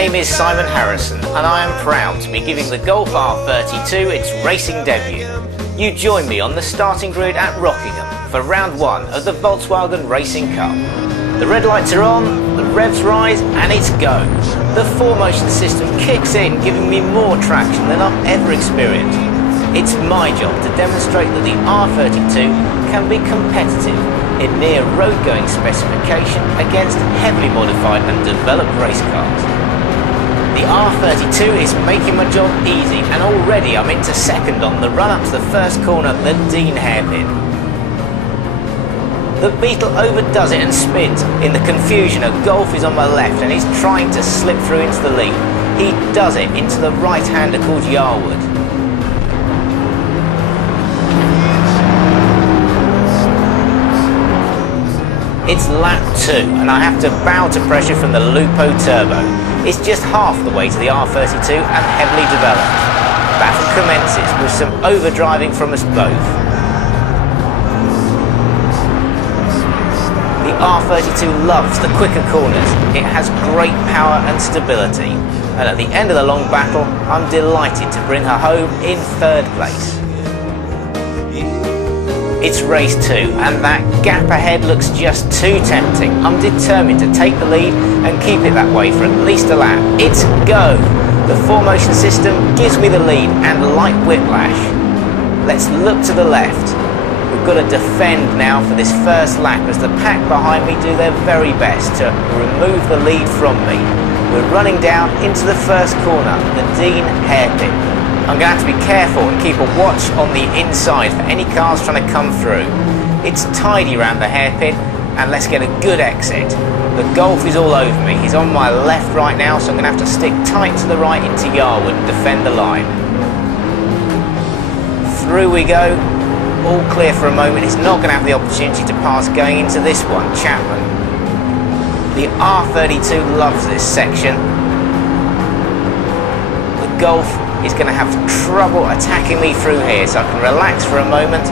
name is Simon Harrison and I am proud to be giving the Golf R32 its racing debut. You join me on the starting grid at Rockingham for round 1 of the Volkswagen Racing Cup. The red lights are on, the revs rise and it's go. The 4Motion system kicks in, giving me more traction than I've ever experienced. It's my job to demonstrate that the R32 can be competitive in near road-going specification against heavily modified and developed race cars. The R32 is making my job easy and already I'm into second on the run-up to the first corner, the Dean hairpin. The Beetle overdoes it and spins. In the confusion, a Golf is on my left and he's trying to slip through into the lead. He does it into the right-hander called Yarwood. It's lap 2 and I have to bow to pressure from the Lupo Turbo. It's just half the way to the R32 and heavily developed. Battle commences with some overdriving from us both. The R32 loves the quicker corners. It has great power and stability. And at the end of the long battle, I'm delighted to bring her home in 3rd place. It's race 2 and that gap ahead looks just too tempting. I'm determined to take the lead and keep it that way for at least a lap. It's go! The 4Motion system gives me the lead and light whiplash. Let's look to the left. We've got to defend now for this first lap as the pack behind me do their very best to remove the lead from me. We're running down into the first corner, the Dean hairpin. I'm going to have to be careful and keep a watch on the inside for any cars trying to come through. It's tidy around the hairpin and let's get a good exit. The Golf is all over me. He's on my left right now, so I'm going to have to stick tight to the right into Yarwood and defend the line. Through we go. All clear for a moment. He's not going to have the opportunity to pass going into this one, Chapman. The R32 loves this section. The Golf is going to have trouble attacking me through here, so I can relax for a moment.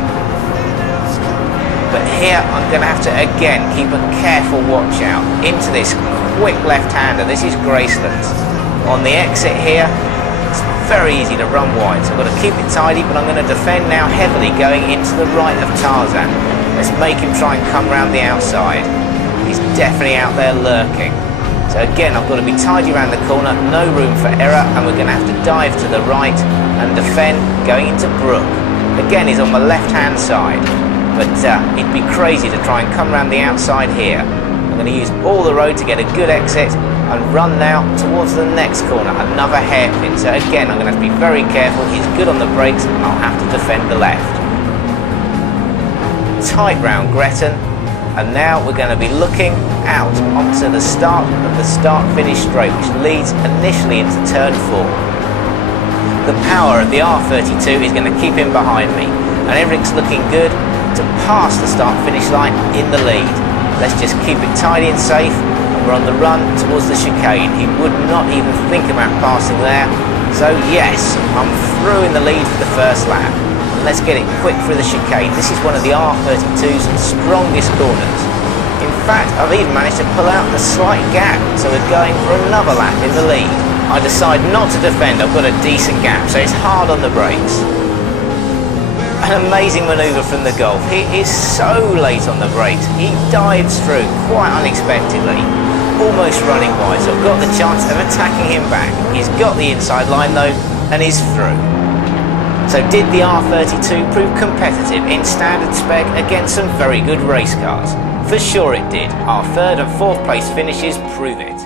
But here I'm going to have to again keep a careful watch out into this quick left-hander. This is Graceland's. On the exit here, it's very easy to run wide, so I've got to keep it tidy, but I'm going to defend now heavily going into the right of Tarzan. Let's make him try and come round the outside. He's definitely out there lurking. So again, I've got to be tidy around the corner, no room for error, and we're going to have to dive to the right and defend going into Brook. Again, he's on the left-hand side, but it'd be crazy to try and come around the outside here. I'm going to use all the road to get a good exit and run now towards the next corner, another hairpin. So again, I'm going to have to be very careful. He's good on the brakes, and I'll have to defend the left. Tight round Gretton. And now we're going to be looking out onto the start of the start-finish straight, which leads initially into turn 4. The power of the R32 is going to keep him behind me, and everything's looking good to pass the start-finish line in the lead. Let's just keep it tidy and safe, and we're on the run towards the chicane. He would not even think about passing there. So yes, I'm through in the lead for the first lap. Let's get it quick through the chicane. This is one of the R32's strongest corners. In fact, I've even managed to pull out a slight gap, so we're going for another lap in the lead. I decide not to defend. I've got a decent gap, so it's hard on the brakes. An amazing manoeuvre from the Golf. He is so late on the brakes. He dives through quite unexpectedly, almost running wide, so I've got the chance of attacking him back. He's got the inside line though, and he's through. So did the R32 prove competitive in standard spec against some very good race cars? For sure it did. Our 3rd and 4th place finishes prove it.